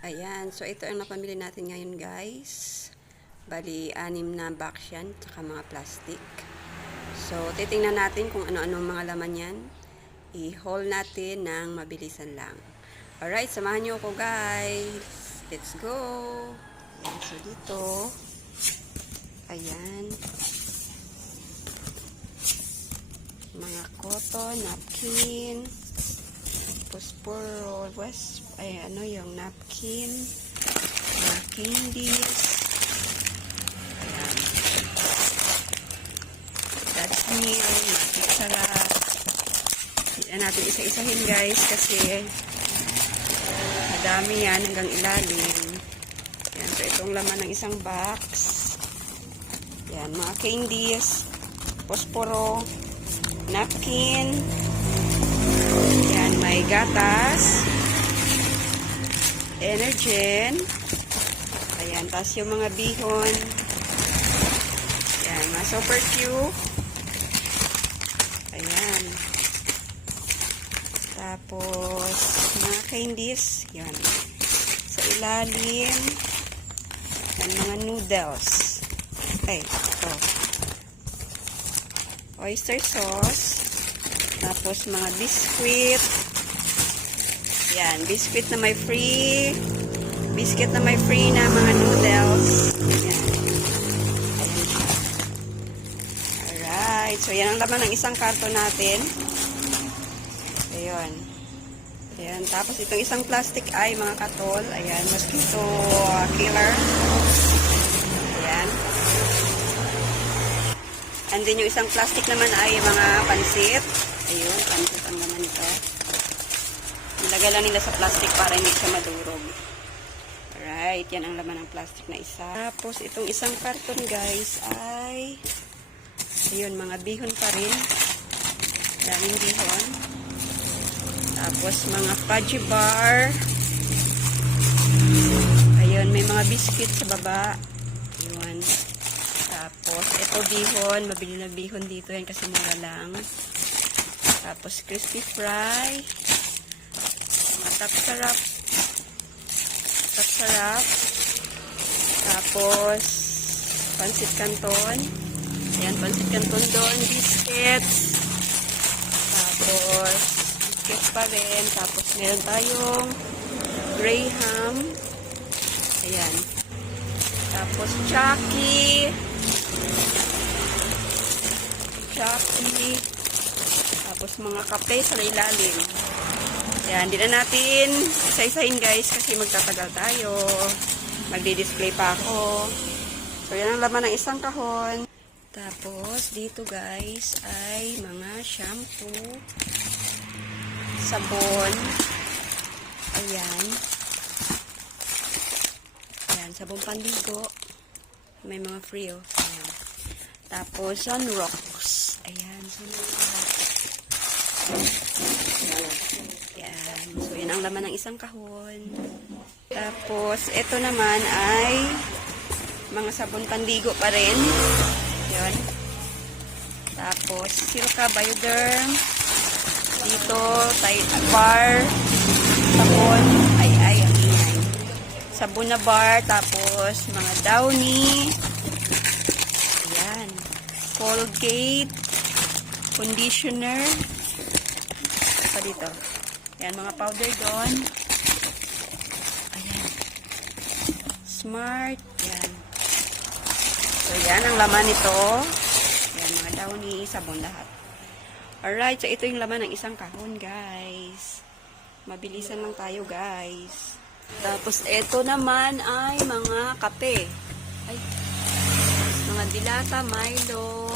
Ayan, so ito ang napamili natin ngayon guys. Bali, anim na box yan, tsaka mga plastic. So, titingnan natin kung ano-ano mga laman yan. I-haul natin ng mabilisan lang. Alright, samahan niyo ako guys. Let's go! Ayan, so dito. Ayan. Mga cotton, napkin. Tapos puro, west, ay ano yung napkin. Mga candies. Ayan. That's meal, napkin sarap. Hindi na natin isa-isahin guys kasi madami yan hanggang ilalim. Yan, so itong laman ng isang box. Yan, mga candies, posporo, napkin, yan, may gatas, energen, ayan, tapos yung mga bihon, yan, mga super cute, ayan, tapos, mga candies, yan, sa ilalim, yan, mga noodles, ay, ito, oyster sauce, tapos mga biscuit, yan, biscuit na may free, biscuit na may free na mga noodles, yan. Alright, so yan ang laman ng isang karton natin, ayun, ayan, tapos itong isang plastic ay mga katol, ayan, mosquito killer, ayan, And then yung isang plastic naman ay mga pansit. Ayun, pansit ang laman nito. Nilagay lang nila sa plastic para hindi siya madurog. Alright, yan ang laman ng plastic na isa. Tapos itong isang karton guys ay ayun, mga bihon pa rin. Daming bihon. Tapos mga fudgy bar. Ayun, may mga biscuit sa baba. Ayun. Tapos, ito bihon. Mabili na bihon dito yan kasi mura lang. Tapos, crispy fry. Tap sarap. Tap sarap. Tapos, pansit canton. Ayan, pansit canton doon. Biscuits. Tapos, biscuits pa rin. Tapos, meron tayong graham. Ayan. Tapos, Chucky. Chucky. Tapos, mga kape sa ilalim. Yan, di na natin isa-isahin guys kasi magtatagal tayo. Magdi-display pa ako. So, yan ang laman ng isang kahon. Tapos, dito guys ay mga shampoo, sabon, ayan, ayan, sabon panligo, may mga free oh, ayan. Tapos, sunrocks, ayan, sunrocks, ayan, so yan ang laman ng isang kahon. Tapos, ito naman ay mga sabon panligo pa rin. Yun. Tapos, Silka Bioderm. Dito, Tide Bar. Sabon. Ay, ay, ang. Sabon na bar. Tapos, mga Downy. Ayan. Colgate. Conditioner. Pa dito. Ayan, mga powder doon. Ayan. Smart. Ayan. So, yan ang laman nito. Yan, mga downy, sabon lahat. Alright, so ito yung laman ng isang kahon, guys. Mabilisan lang tayo, guys. Tapos, ito naman ay mga kape. Ay, mga dilata, Milo,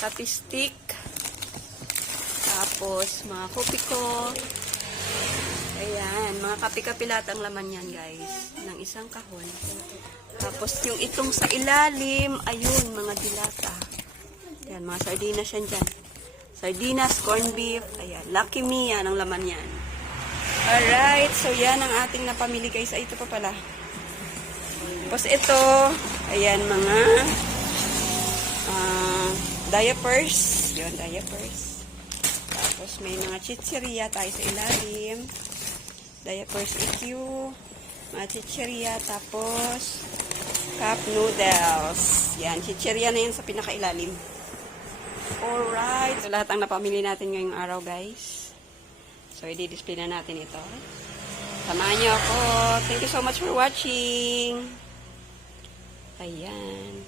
kape stick, tapos, mga kopi ko. Ayan, mga kape-kape ang laman yan, guys. Ng isang kahon. Tapos, yung itong sa ilalim, ayun, mga dilata. Ayan, mga sardinas yan dyan. Sardinas, corned beef, ayan, Lucky Me, yan ang laman yan. Alright, so yan ang ating napamili, guys. Ay, ito pa pala. Tapos ito, ayan, mga ah, diapers. Yun, diapers. Tapos may mga chicheria tayo sa ilalim. Diapers EQ. Mga chichirya, tapos cup noodles. Yan, chichirya na yan sa pinakailalim. Alright. So, lahat ang napamili natin ngayong araw, guys. So, i-display na natin ito. Samahan niyo ako. Thank you so much for watching. Ayan.